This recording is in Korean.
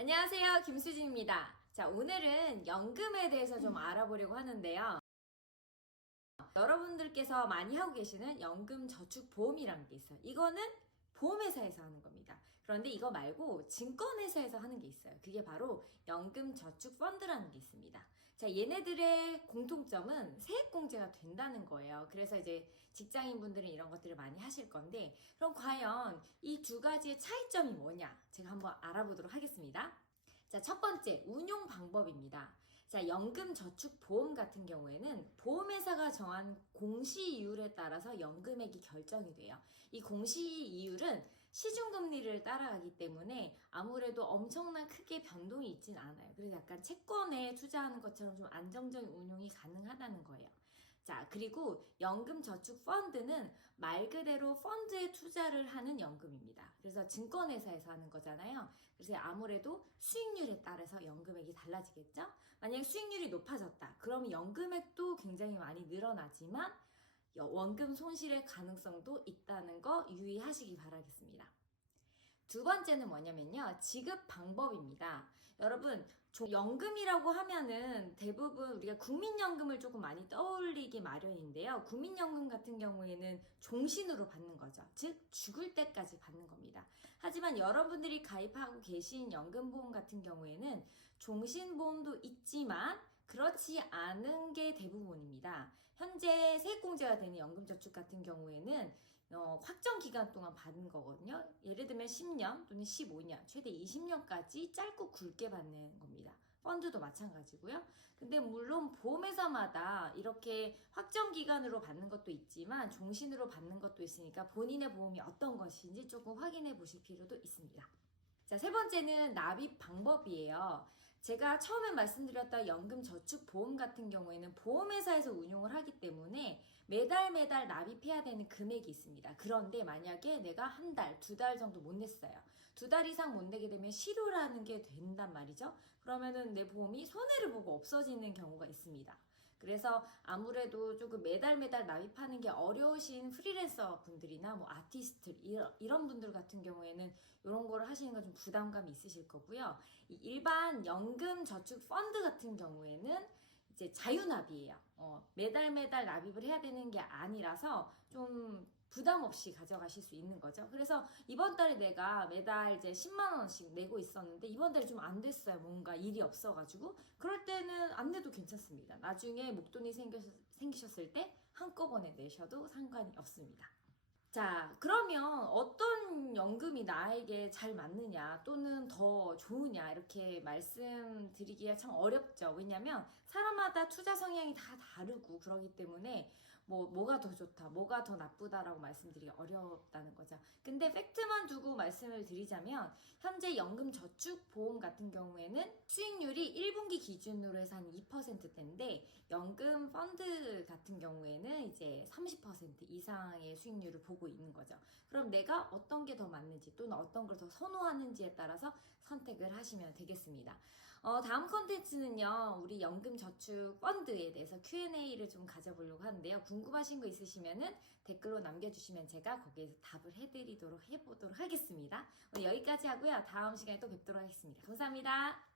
안녕하세요. 김수진입니다. 자, 오늘은 연금에 대해서 좀 알아보려고 하는데요. 여러분들께서 많이 하고 계시는 연금저축보험이라는 게 있어요. 이거는 보험회사에서 하는 겁니다. 그런데 이거 말고 증권회사에서 하는 게 있어요. 그게 바로 연금저축펀드라는 게 있습니다. 자, 얘네들의 공통점은 세액공제가 된다는 거예요. 그래서 이제 직장인분들은 이런 것들을 많이 하실 건데, 그럼 과연 이 두 가지의 차이점이 뭐냐? 제가 한번 알아보도록 하겠습니다. 자, 첫 번째, 운용 방법입니다. 자, 연금저축보험 같은 경우에는 보험회사가 정한 공시이율에 따라서 연금액이 결정이 돼요. 이 공시이율은 시중금리를 따라가기 때문에 아무래도 엄청난 크게 변동이 있진 않아요. 그래서 약간 채권에 투자하는 것처럼 좀 안정적인 운용이 가능하다는 거예요. 자, 그리고 연금저축펀드는 말 그대로 펀드에 투자를 하는 연금입니다. 그래서 증권회사에서 하는 거잖아요. 그래서 아무래도 수익률에 따라서 연금액이 달라지겠죠? 만약에 수익률이 높아졌다. 그럼 연금액도 굉장히 많이 늘어나지만 원금 손실의 가능성도 있다는 거 유의하시기 바라겠습니다. 두 번째는 뭐냐면요. 지급 방법입니다. 여러분, 연금이라고 하면은 대부분 우리가 국민연금을 조금 많이 떠올리기 마련인데요. 국민연금 같은 경우에는 종신으로 받는 거죠. 즉, 죽을 때까지 받는 겁니다. 하지만 여러분들이 가입하고 계신 연금보험 같은 경우에는 종신보험도 있지만 그렇지 않은 게 대부분입니다. 현재 세액공제가 되는 연금저축 같은 경우에는 확정 기간 동안 받는 거거든요. 예를 들면 10년 또는 15년, 최대 20년까지 짧고 굵게 받는 겁니다. 펀드도 마찬가지고요. 근데 물론 보험회사마다 이렇게 확정 기간으로 받는 것도 있지만 종신으로 받는 것도 있으니까 본인의 보험이 어떤 것인지 조금 확인해 보실 필요도 있습니다. 자, 세 번째는 납입 방법이에요. 제가 처음에 말씀드렸던 연금저축보험 같은 경우에는 보험회사에서 운용을 하기 때문에 매달 납입해야 되는 금액이 있습니다. 그런데 만약에 내가 한 달, 두 달 정도 못 냈어요. 두 달 이상 못 내게 되면 실효라는 게 된단 말이죠. 그러면은 내 보험이 손해를 보고 없어지는 경우가 있습니다. 그래서 아무래도 조금 매달 납입하는 게 어려우신 프리랜서 분들이나 뭐 아티스트 이런 분들 같은 경우에는 이런 거를 하시는 건 좀 부담감이 있으실 거고요. 이 일반 연금 저축 펀드 같은 경우에는 이제 자유납이에요. 매달 납입을 해야 되는 게 아니라서 좀 부담 없이 가져가실 수 있는 거죠. 그래서 이번 달에 내가 매달 이제 10만 원씩 내고 있었는데 이번 달에 좀 안 됐어요. 뭔가 일이 없어가지고 그럴 때는 안 내도 괜찮습니다. 나중에 목돈이 생기셨을 때 한꺼번에 내셔도 상관이 없습니다. 자, 그러면 어떤 연금이 나에게 잘 맞느냐 또는 더 좋으냐 이렇게 말씀드리기가 참 어렵죠. 왜냐면 사람마다 투자 성향이 다 다르고 그러기 때문에 뭐가 더 좋다, 뭐가 더 나쁘다라고 말씀드리기 어렵다는 거죠. 근데 팩트만 두고 말씀을 드리자면 현재 연금 저축 보험 같은 경우에는 수익률이 1분기 기준으로 해서 한 2%대인데 연금 펀드 같은 경우에는 이제 30% 이상의 수익률을 보고 있는 거죠. 그럼 내가 어떤 게 더 맞는지 또는 어떤 걸 더 선호하는지에 따라서 선택을 하시면 되겠습니다. 다음 컨텐츠는요. 우리 연금저축 펀드에 대해서 Q&A를 좀 가져보려고 하는데요. 궁금하신 거 있으시면은 댓글로 남겨주시면 제가 거기에서 답을 해보도록 하겠습니다. 오늘 여기까지 하고요. 다음 시간에 또 뵙도록 하겠습니다. 감사합니다.